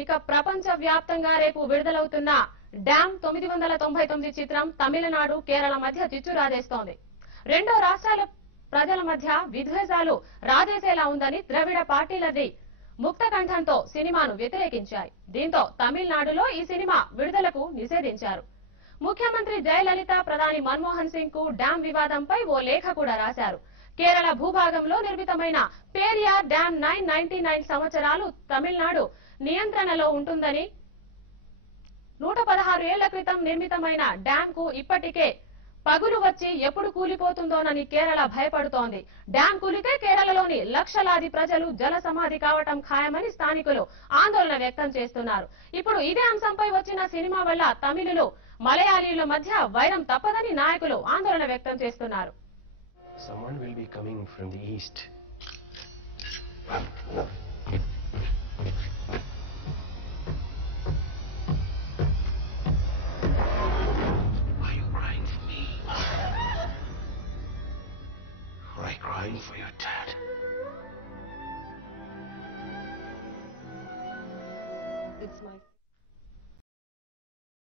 ఇక ప్రపంచ వ్యాప్తంగా రేపు విడుదలవుతున్న డ్యామ్ 999 చిత్రం తమిళనాడు కేరళ మధ్య చిచ్చు రాజేస్తోంది. రెండో రాష్ట్రాల ప్రజల మధ్య విద్వేషాలు రాజేసేలా ఉందని ద్రవిడ పార్టీలది ముక్తకంఠంతో సినిమాను వ్యతిరేకించాయి. దీంతో తమిళనాడులో ఈ సినిమా విడుదలకు నిషేధించారు. ముఖ్యమంత్రి జయలలిత ప్రధాని మన్మోహన్ సింగ్ కు డ్యామ్ వివాదంపై ఓ లేఖ కూడా రాశారు. కేరళ భూభాగంలో నిర్మితమైన పేరియార్ డ్యామ్ 999 సంవత్సరాలు తమిళనాడు నియంత్రణలో ఉంటుందని 116 ఏళ్ల క్రితం నిర్మితమైన డ్యామ్ కు ఇప్పటికే పగులు వచ్చి ఎప్పుడు కూలిపోతుందోనని కేరళ భయపడుతోంది. డ్యామ్ కూలితే కేరళలోని లక్షలాది ప్రజలు జల సమాధి కావటం ఖాయమని స్థానికులు ఆందోళన వ్యక్తం చేస్తున్నారు. ఇప్పుడు ఇదే అంశంపై వచ్చిన సినిమా వల్ల తమిళులు మలయాళీల మధ్య వైరం తప్పదని నాయకులు ఆందోళన వ్యక్తం చేస్తున్నారు. Someone will be coming from the east. Are you crying for me? Or are you crying for your dad? It's my